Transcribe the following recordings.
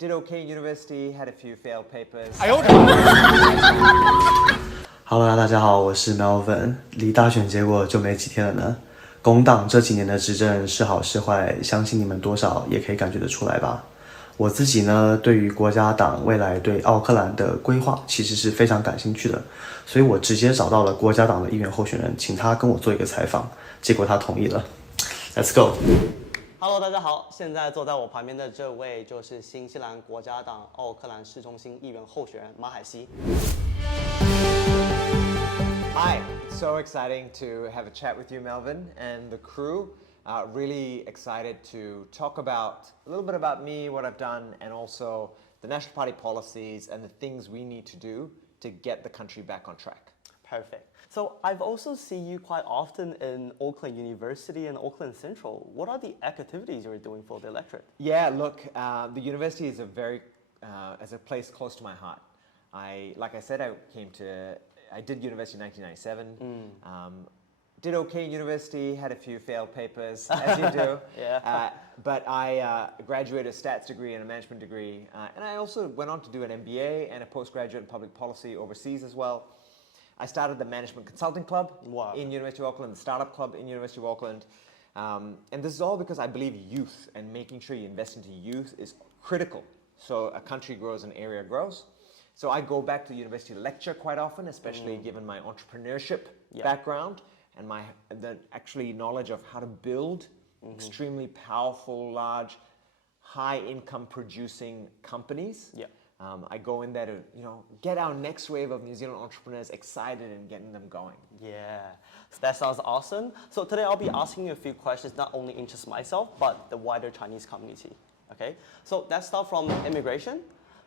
Did okay in university, had a few failed papers. Hello， 大家好，我是 Melvin。离大选结果就没几天了呢。工党这几年的执政是好是坏，相信你们多少也可以感觉得出来吧。我自己呢，对于国家党未来对奥克兰的规划其实是非常感兴趣的，所以我直接找到了国家党的议员候选人，请他跟我做一个采访，结果他同意了。Let's go。Hello， 大家好，现在坐在我旁边的这位就是新西兰国家党奥克兰市中心议员候选人马海西。Hi, so exciting to have a chat with you, Melvin, and the crew. Really excited to talk about a little bit about me, what I've done, and also the National Party policies and the things we need to do to get the country back on track. Perfect. So I've also seen you quite often in Auckland University and Auckland Central. What are the activities you're doing for the electorate? Yeah, look, the university is is a place close to my heart. Like I said, I did university in 1997. Did okay in university, had a few failed papers, as you do. Yeah. But I graduated a stats degree and a management degree. And I also went on to do an MBA and a postgraduate in public policy overseas as well. I started the Management Consulting Club in University of Auckland, the Startup Club in University of Auckland. And this is all because I believe youth and making sure you invest into youth is critical. So a country grows, an area grows. So I go back to university to lecture quite often, especially given my entrepreneurship background and the actually knowledge of how to build extremely powerful, large, high income producing companies. I go in there to get our next wave of New Zealand entrepreneurs excited and getting them going. Yeah, so that sounds awesome. So today I'll be asking you a few questions not only interest myself but the wider Chinese community. Okay, so let's start from immigration.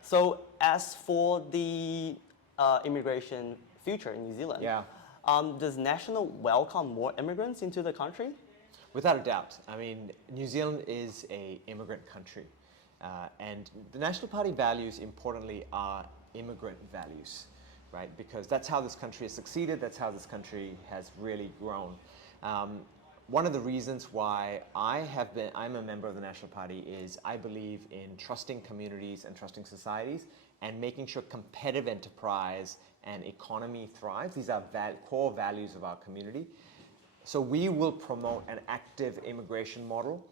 So as for the immigration future in New Zealand, does National welcome more immigrants into the country? Without a doubt. I mean, New Zealand is an immigrant country. And the National Party values, importantly, are immigrant values, right? Because that's how this country has succeeded. That's how this country has really grown. One of the reasons why I'm a member of the National Party is I believe in trusting communities and trusting societies and making sure competitive enterprise and economy thrives. These are core values of our community. So we will promote an active immigration model,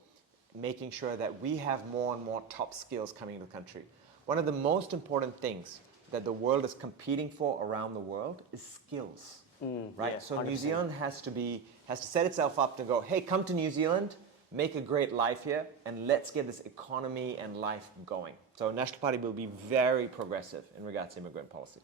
making sure that we have more and more top skills coming into the country. One of the most important things that the world is competing for around the world is skills. Right? Yeah, so 100%. New Zealand has to set itself up to go, hey, come to New Zealand, make a great life here, and let's get this economy and life going. So National Party will be very progressive in regards to immigrant policy.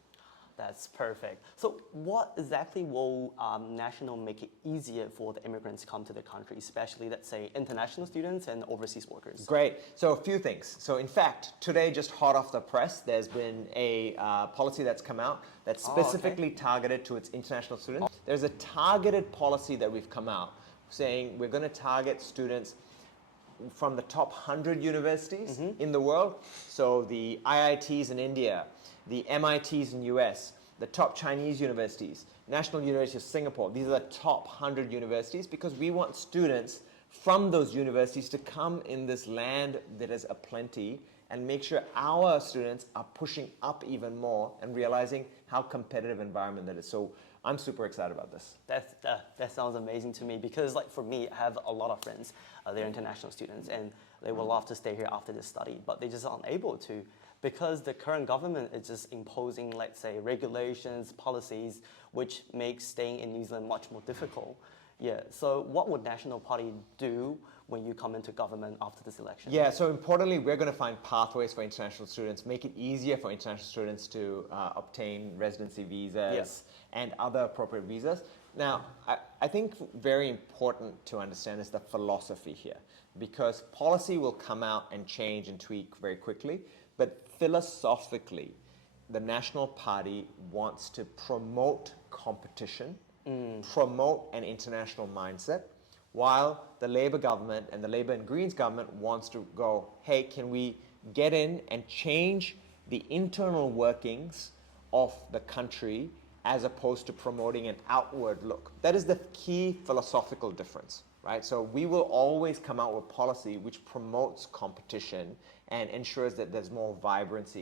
That's perfect. So what exactly will National make it easier for the immigrants to come to the country, especially, let's say, international students and overseas workers? Great. So a few things. So in fact, today, just hot off the press, there's been a policy that's come out that's specifically targeted to its international students. There's a targeted policy that we've come out saying we're going to target students from the top 100 universities in the world. So the IITs in India, the MITs in US, the top Chinese universities, National University of Singapore. These are the top 100 universities because we want students from those universities to come in this land that is aplenty and make sure our students are pushing up even more and realizing how competitive environment that is. So I'm super excited about this. That sounds amazing to me because, like, for me, I have a lot of friends, they're international students, and they would love to stay here after this study, but they just aren't able to because the current government is just imposing, let's say, regulations, policies, which makes staying in New Zealand much more difficult. Yeah, so what would National Party do when you come into government after this election? Yeah, so importantly, we're going to find pathways for international students, make it easier for international students to obtain residency visas and other appropriate visas. Now, I think very important to understand is the philosophy here, because policy will come out and change and tweak very quickly, but philosophically, the National Party wants to promote competition, promote an international mindset, while the Labour government and the Labour and Greens government wants to go, hey, can we get in and change the internal workings of the country as opposed to promoting an outward look? That is the key philosophical difference, right? So we will always come out with policy which promotes competition and ensures that there's more vibrancy